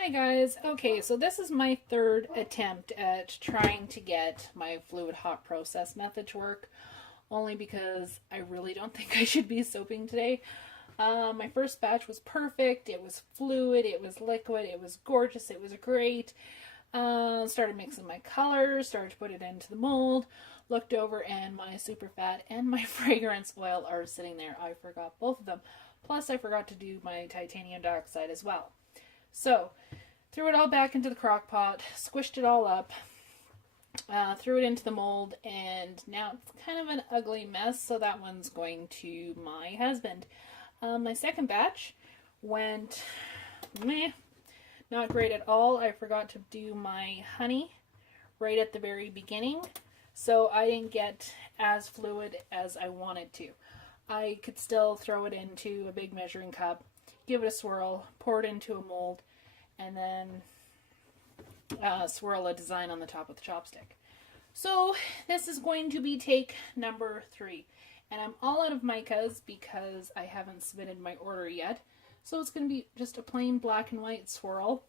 Hi guys. Okay, so this is my third attempt at trying to get my fluid hot process method to work, only because I really don't think I should be soaping today. My first batch was perfect. It was fluid, it was liquid, it was gorgeous, it was great. Started mixing my colors, started to put it into the mold, looked over, and my super fat and my fragrance oil are sitting there. I forgot both of them. Plus, I forgot to do my titanium dioxide as well. So, threw it all back into the crock pot, squished it all up, threw it into the mold, and now it's kind of an ugly mess, so that one's going to my husband. My second batch went meh, not great at all. I forgot to do my honey right at the very beginning, so I didn't get as fluid as I wanted to. I could still throw it into a big measuring cup, give it a swirl, pour it into a mold, and then swirl a design on the top with the chopstick. So this is going to be take number 3. And I'm all out of micas because I haven't submitted my order yet. So it's going to be just a plain black and white swirl.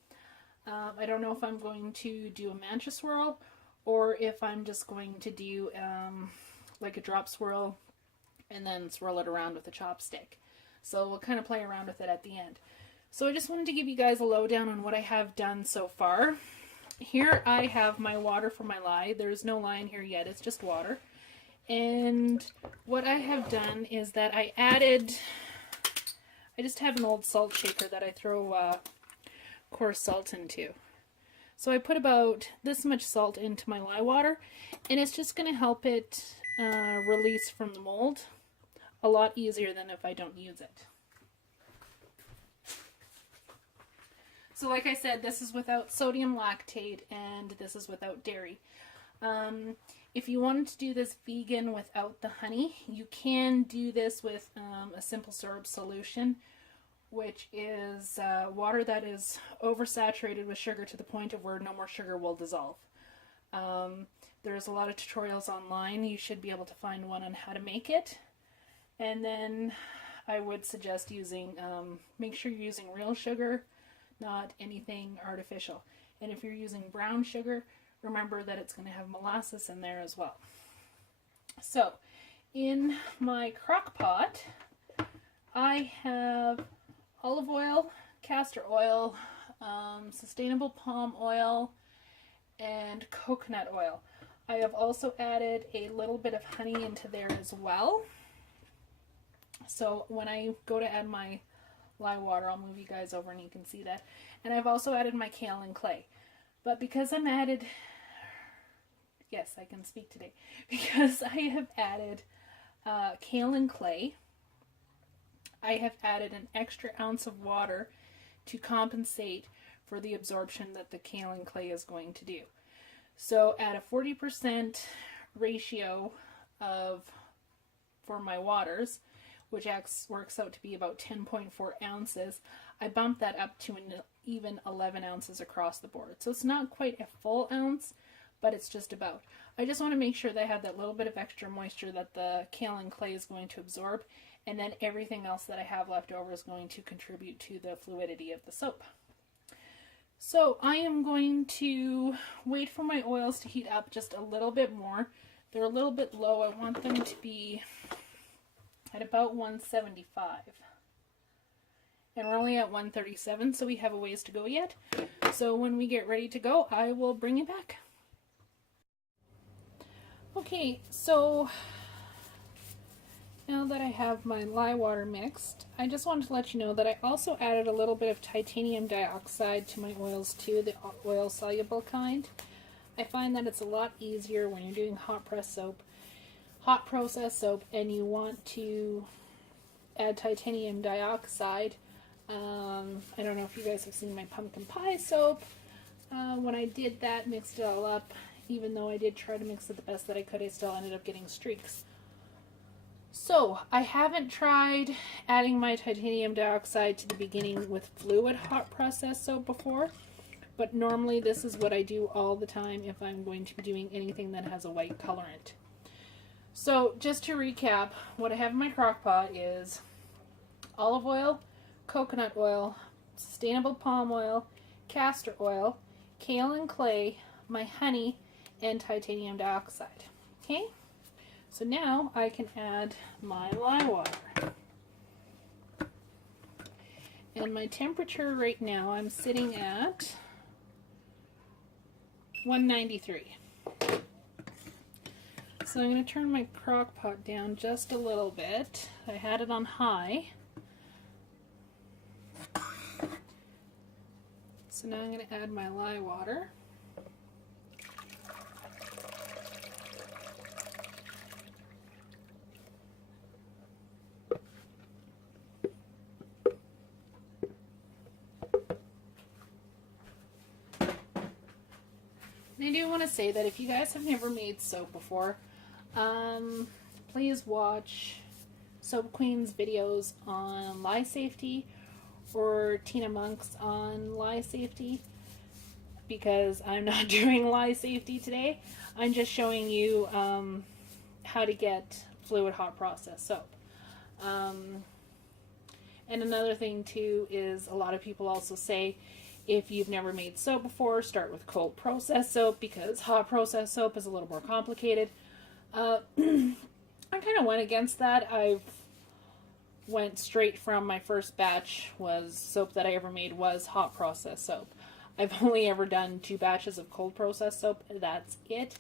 I don't know if I'm going to do a mancha swirl or if I'm just going to do like a drop swirl and then swirl it around with a chopstick. So we'll kind of play around with it at the end. So I just wanted to give you guys a lowdown on what I have done so far. Here I have my water for my lye. There's no lye in here yet, it's just water. And what I have done is that I just have an old salt shaker that I throw coarse salt into. So I put about this much salt into my lye water, and it's just going to help it release from the mold a lot easier than if I don't use it. So like I said, this is without sodium lactate and this is without dairy. If you wanted to do this vegan without the honey, you can do this with a simple syrup solution, which is water that is oversaturated with sugar to the point of where no more sugar will dissolve. There's a lot of tutorials online. You should be able to find one on how to make it. And then I would suggest using, make sure you're using real sugar, not anything artificial. And if you're using brown sugar, remember that it's going to have molasses in there as well. So, in my crock pot, I have olive oil, castor oil, sustainable palm oil, and coconut oil. I have also added a little bit of honey into there as well. So when I go to add my lye water, I'll move you guys over and you can see that. And I've also added my kaolin clay. But because I'm added, yes, I can speak today, because I have added kaolin clay, I have added an extra ounce of water to compensate for the absorption that the kaolin clay is going to do. So at a 40% ratio for my waters, which works out to be about 10.4 ounces, I bumped that up to an even 11 ounces across the board. So it's not quite a full ounce, but it's just about. I just want to make sure that I have that little bit of extra moisture that the kaolin clay is going to absorb, and then everything else that I have left over is going to contribute to the fluidity of the soap. So I am going to wait for my oils to heat up just a little bit more. They're a little bit low. I want them to be at about 175. And we're only at 137, so we have a ways to go yet. So when we get ready to go, I will bring you back. Okay, so now that I have my lye water mixed, I just wanted to let you know that I also added a little bit of titanium dioxide to my oils too, the oil soluble kind. I find that it's a lot easier when you're doing hot process soap, and you want to add titanium dioxide. I don't know if you guys have seen my pumpkin pie soap. When I did that, mixed it all up, even though I did try to mix it the best that I could, I still ended up getting streaks. So I haven't tried adding my titanium dioxide to the beginning with fluid hot process soap before, but normally this is what I do all the time if I'm going to be doing anything that has a white colorant. So just to recap, what I have in my crock pot is olive oil, coconut oil, sustainable palm oil, castor oil, kaolin clay, my honey, and titanium dioxide. Okay, so now I can add my lye water. And my temperature right now, I'm sitting at 193. So I'm going to turn my crock pot down just a little bit. I had it on high. So now I'm going to add my lye water. And I do want to say that if you guys have never made soap before, please watch Soap Queen's videos on lye safety or Tina Monk's on lye safety, because I'm not doing lye safety today. I'm just showing you how to get fluid hot process soap. And another thing too is a lot of people also say if you've never made soap before, start with cold process soap, because hot process soap is a little more complicated. I kind of went against that. I went straight from my first batch was soap that I ever made was hot process soap. I've only ever done 2 batches of cold process soap. That's it.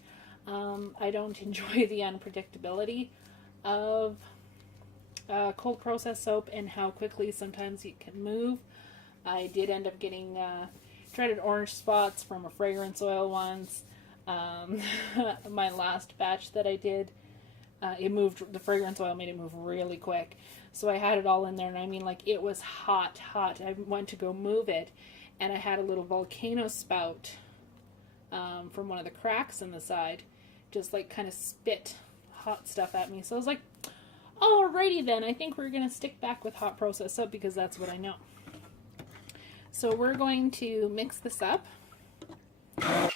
I don't enjoy the unpredictability of cold process soap and how quickly sometimes it can move. I did end up getting treaded orange spots from a fragrance oil once. My last batch that I did, it moved, the fragrance oil made it move really quick. So I had it all in there, and I mean, like, it was hot. I went to go move it, and I had a little volcano spout from one of the cracks in the side, just like kind of spit hot stuff at me. So I was like, alrighty then, I think we're going to stick back with hot process soap because that's what I know. So we're going to mix this up. I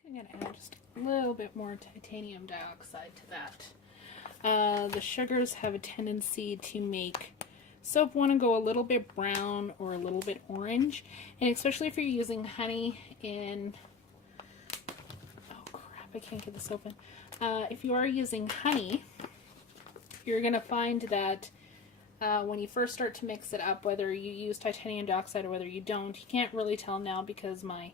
think I'm going to add just a little bit more titanium dioxide to that. The sugars have a tendency to make soap want to go a little bit brown or a little bit orange, and especially if you're using honey in, oh crap, I can't get this open. If you are using honey, you're going to find that when you first start to mix it up, whether you use titanium dioxide or whether you don't, you can't really tell now because my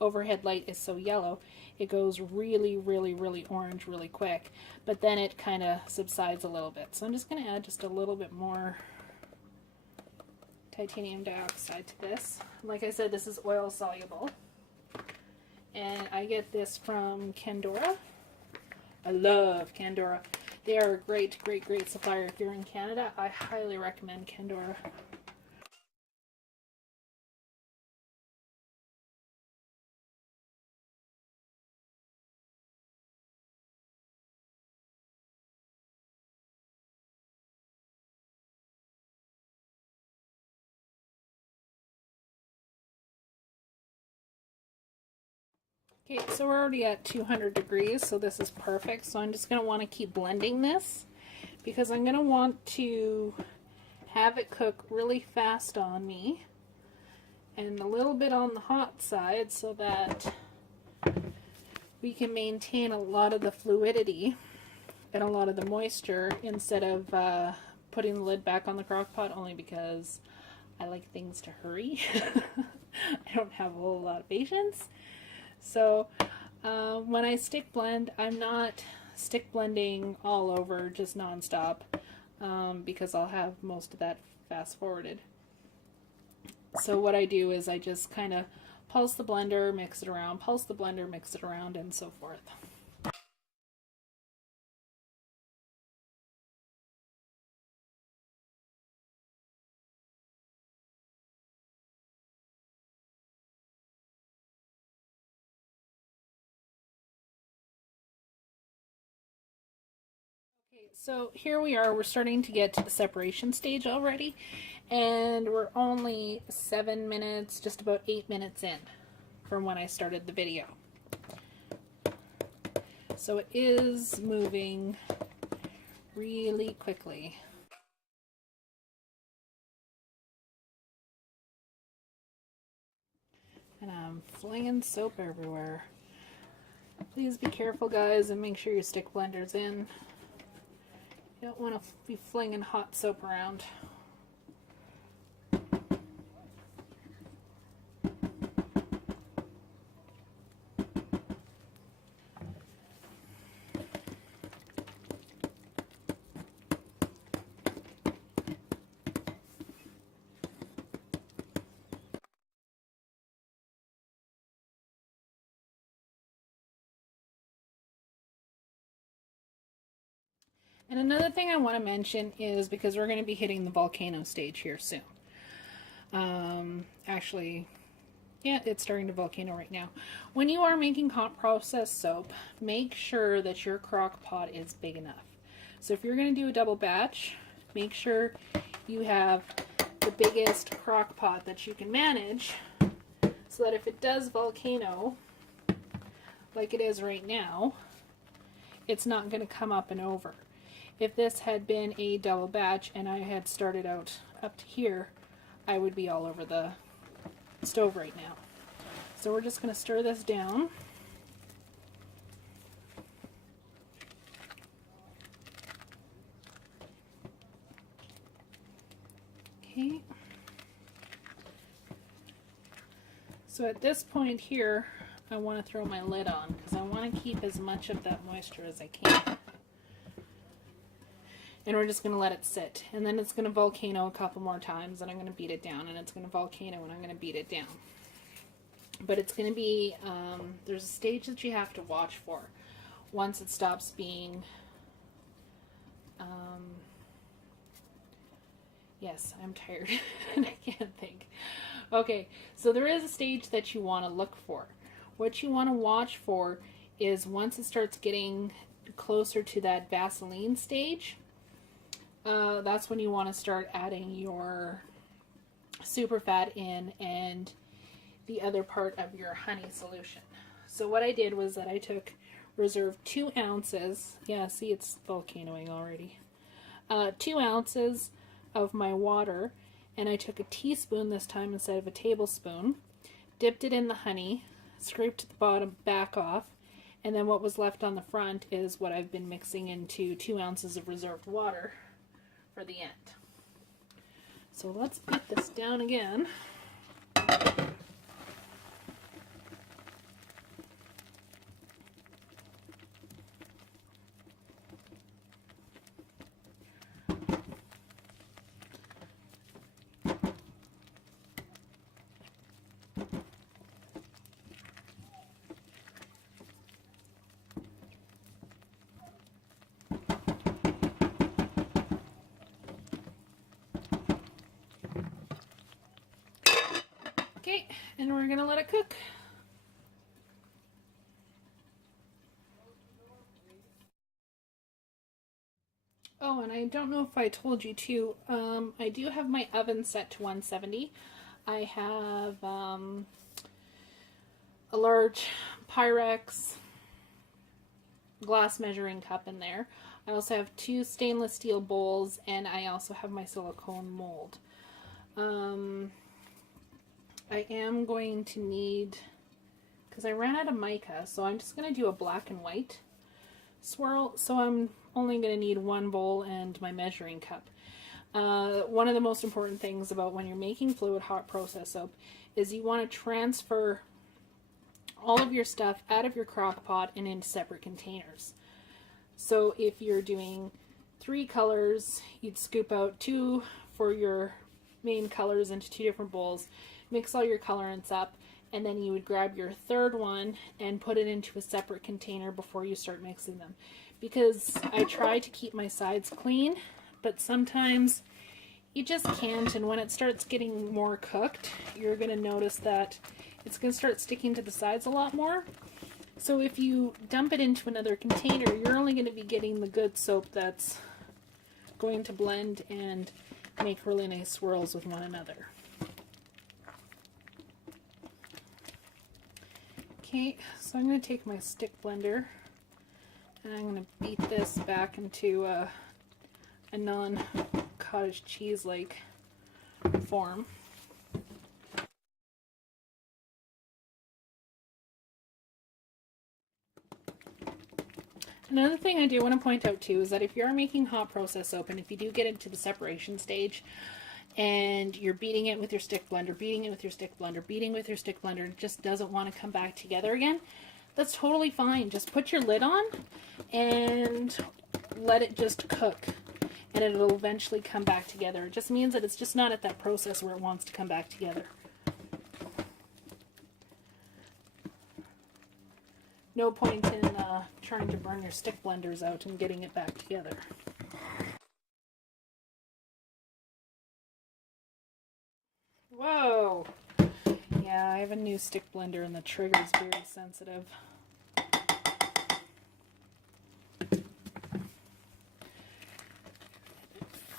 overhead light is so yellow. It goes really, really, really orange really quick, but then it kind of subsides a little bit. So I'm just going to add just a little bit more titanium dioxide to this. Like I said, this is oil soluble, and I get this from Candora. I love Candora. They are a great, great, great supplier. If you're in Canada, I highly recommend Candora. Okay, so we're already at 200 degrees, so this is perfect. So I'm just going to want to keep blending this because I'm going to want to have it cook really fast on me and a little bit on the hot side so that we can maintain a lot of the fluidity and a lot of the moisture instead of putting the lid back on the crock pot, only because I like things to hurry. I don't have a whole lot of patience. So when I stick blend, I'm not stick blending all over just non-stop because I'll have most of that fast forwarded. So what I do is I just kind of pulse the blender, mix it around, pulse the blender, mix it around, and so forth. Okay, so here we are, we're starting to get to the separation stage already, and we're only 7 minutes, just about 8 minutes in from when I started the video. So it is moving really quickly. And I'm flinging soap everywhere. Please be careful, guys, and make sure your stick blender's in. You don't want to be flinging hot soap around. And another thing I want to mention is, because we're going to be hitting the volcano stage here soon. Actually, yeah, it's starting to volcano right now. When you are making hot process soap, make sure that your crock pot is big enough. So if you're going to do a double batch, make sure you have the biggest crock pot that you can manage, so that if it does volcano, like it is right now, it's not going to come up and over. If this had been a double batch and I had started out up to here, I would be all over the stove right now. So we're just going to stir this down. Okay. So at this point here, I want to throw my lid on because I want to keep as much of that moisture as I can. And we're just going to let it sit. And then it's going to volcano a couple more times, and I'm going to beat it down, and it's going to volcano, and I'm going to beat it down. But it's going to be, there's a stage that you have to watch for. Once it stops being, yes, I'm tired, and I can't think. Okay, so there is a stage that you want to look for. What you want to watch for is once it starts getting closer to that Vaseline stage, that's when you want to start adding your superfat in and the other part of your honey solution. So what I did was that I reserved 2 ounces. Yeah, see, it's volcanoing already. 2 ounces of my water, and I took a teaspoon this time instead of a tablespoon, dipped it in the honey, scraped the bottom back off, and then what was left on the front is what I've been mixing into 2 ounces of reserved water for the end. So let's beat this down again. Okay, and we're going to let it cook. Oh, and I don't know if I told you too, I do have my oven set to 170. I have a large Pyrex glass measuring cup in there. I also have 2 stainless steel bowls, and I also have my silicone mold. I am going to need, because I ran out of mica, so I'm just going to do a black and white swirl. So I'm only going to need 1 bowl and my measuring cup. One of the most important things about when you're making fluid hot process soap is you want to transfer all of your stuff out of your crock pot and into separate containers. So if you're doing 3 colors, you'd scoop out 2 for your main colors into 2 different bowls, mix all your colorants up, and then you would grab your 3rd one and put it into a separate container before you start mixing them. Because I try to keep my sides clean, but sometimes you just can't, and when it starts getting more cooked, you're going to notice that it's going to start sticking to the sides a lot more. So if you dump it into another container, you're only going to be getting the good soap that's going to blend and make really nice swirls with one another. Okay, so I'm going to take my stick blender and I'm going to beat this back into a non-cottage cheese-like form. Another thing I do want to point out too is that if you're making hot process soap, and if you do get into the separation stage and you're beating it with your stick blender, beating it with your stick blender, beating with your stick blender, and it just doesn't want to come back together again, that's totally fine. Just put your lid on and let it just cook, and it'll eventually come back together. It just means that it's just not at that process where it wants to come back together. No point in trying to burn your stick blenders out and getting it back together. Whoa! Yeah, I have a new stick blender and the trigger is very sensitive.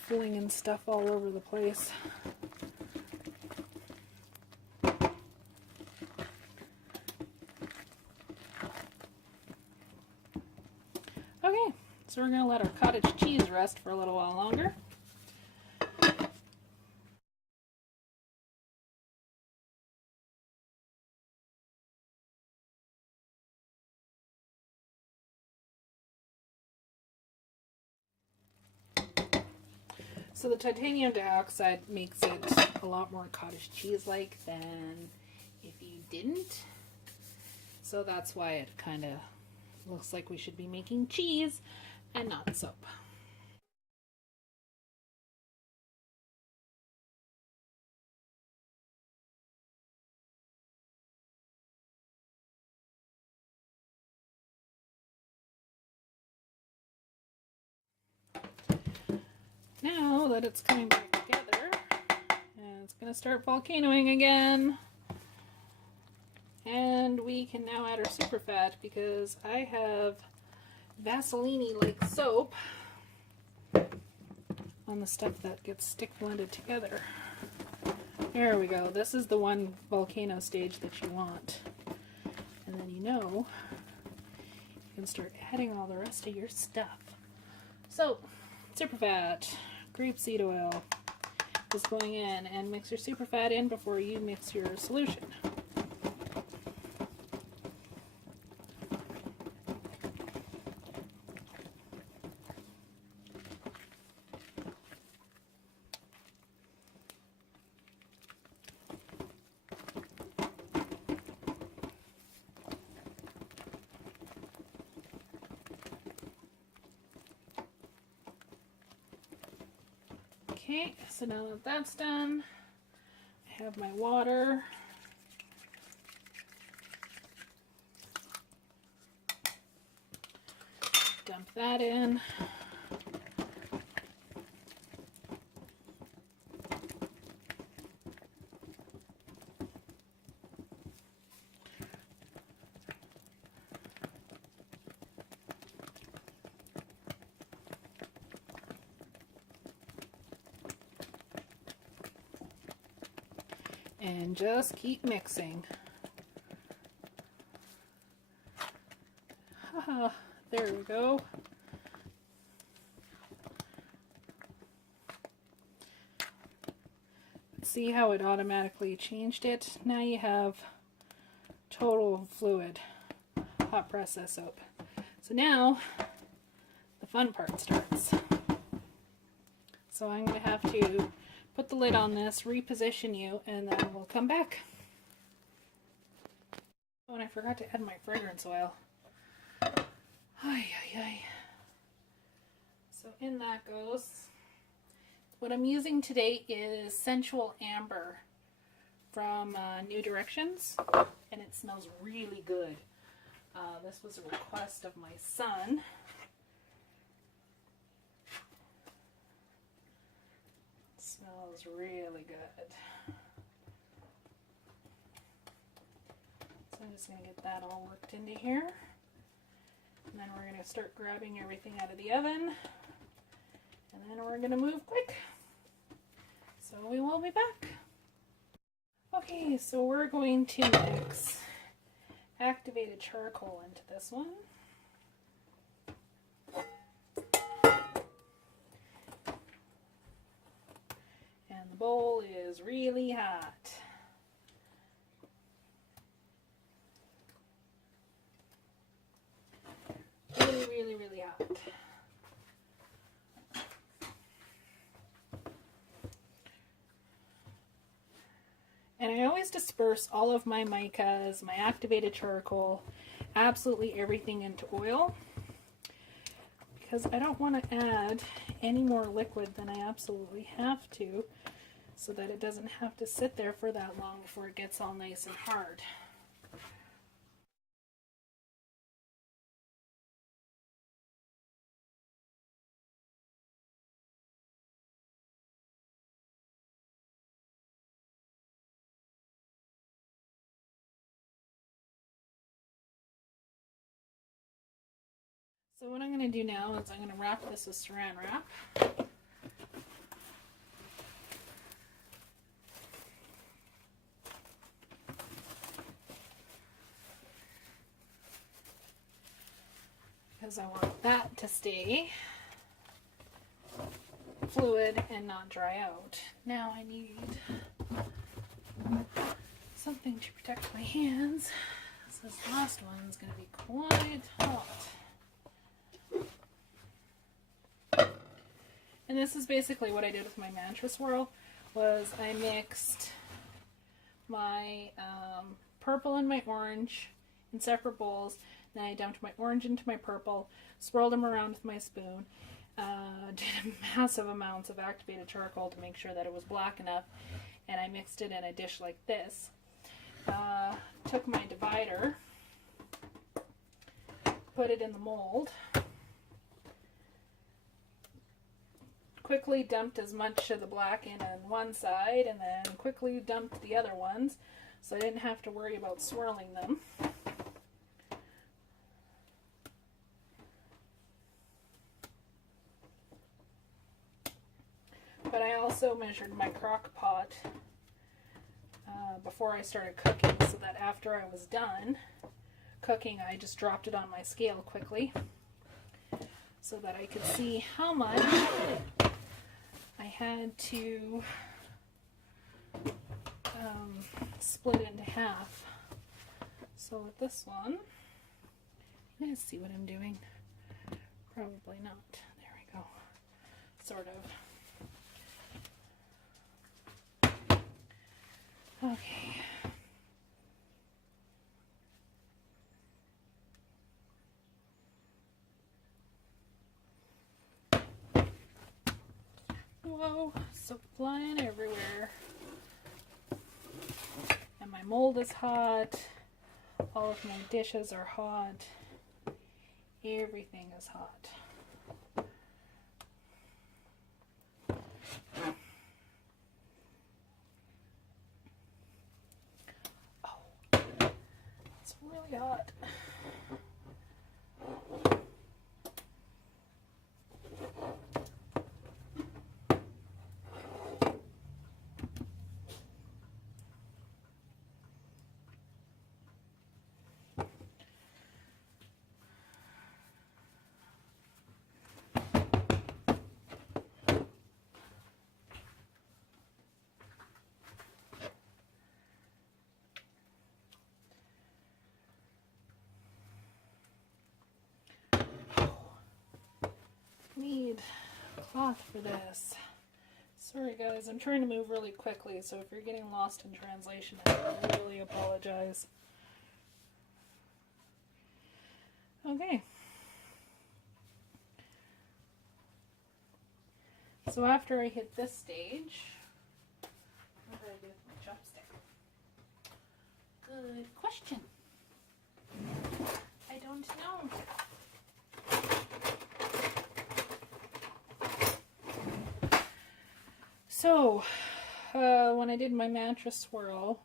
Flinging stuff all over the place. Okay, so we're going to let our cottage cheese rest for a little while longer. So the titanium dioxide makes it a lot more cottage cheese-like than if you didn't. So that's why it kind of looks like we should be making cheese and not soap. Now that it's coming back together, and it's going to start volcanoing again. And we can now add our superfat because I have Vaseline-like soap on the stuff that gets stick blended together. There we go. This is the one volcano stage that you want. And then you can start adding all the rest of your stuff. So, superfat, grapeseed oil is going in, and mix your superfat in before you mix your solution. Okay, so now that that's done, I have my water. Dump that in. And just keep mixing. Haha, there we go. See how it automatically changed it? Now you have total fluid hot process soap. So now the fun part starts. So I'm going to have to put the lid on this, reposition you, and then we'll come back. Oh, and I forgot to add my fragrance oil. Ay, ay, ay. So in that goes. What I'm using today is Sensual Amber from New Directions, and it smells really good. This was a request of my son. Smells really good. So I'm just going to get that all worked into here. And then we're going to start grabbing everything out of the oven. And then we're going to move quick. So we will be back. Okay, so we're going to mix activated charcoal into this one. And the bowl is really hot. Really, really, really disperse all of my micas, my activated charcoal, absolutely everything into oil, because I don't want to add any more liquid than I absolutely have to, so that it doesn't have to sit there for that long before it gets all nice and hard. So what I'm going to do now is I'm going to wrap this with saran wrap. Because I want that to stay fluid and not dry out. Now I need something to protect my hands. So this last one's going to be quite hot. And this is basically what I did with my mantra swirl, was I mixed my purple and my orange in separate bowls. Then I dumped my orange into my purple, swirled them around with my spoon, did massive amounts of activated charcoal to make sure that it was black enough, and I mixed it in a dish like this. Took my divider, put it in the mold, quickly dumped as much of the black in on one side, and then quickly dumped the other ones, so I didn't have to worry about swirling them. But I also measured my crock pot before I started cooking, so that after I was done cooking, I just dropped it on my scale quickly so that I could see how much I had to split into half. So with this one, you guys see what I'm doing? Probably not. There we go. Sort of. Okay. Whoa, soap flying everywhere. And my mold is hot. All of my dishes are hot. Everything is hot. Oh, it's really hot. Need a cloth for this. Sorry guys, I'm trying to move really quickly, so if you're getting lost in translation, I really apologize. Okay. So after I hit this stage, what did I do with my chopstick? Good question. I don't know. So, when I did my mantra swirl,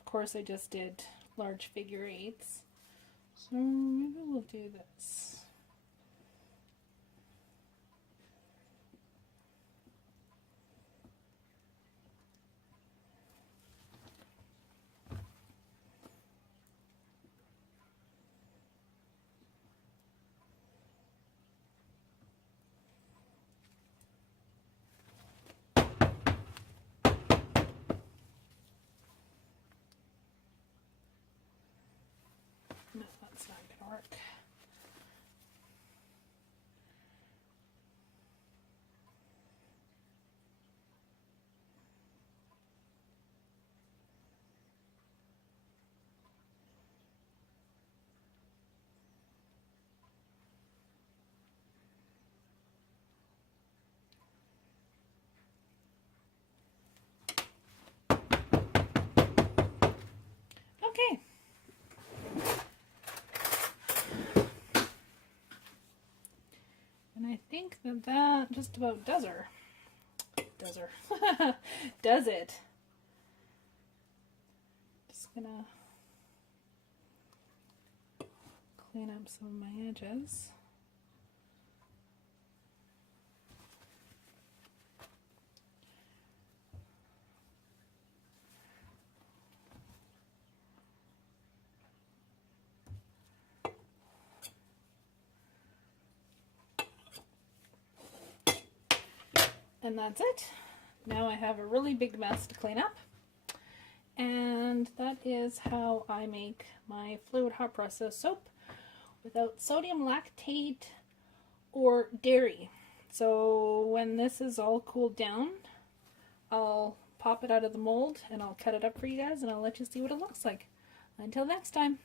of course I just did large figure eights. So maybe we'll do this. No, that's not going to work. think that that just about does her. Does her. Does it. Just gonna clean up some of my edges. And that's it. Now I have a really big mess to clean up. And that is how I make my fluid hot process soap without sodium lactate or dairy. So when this is all cooled down, I'll pop it out of the mold and I'll cut it up for you guys and I'll let you see what it looks like. Until next time.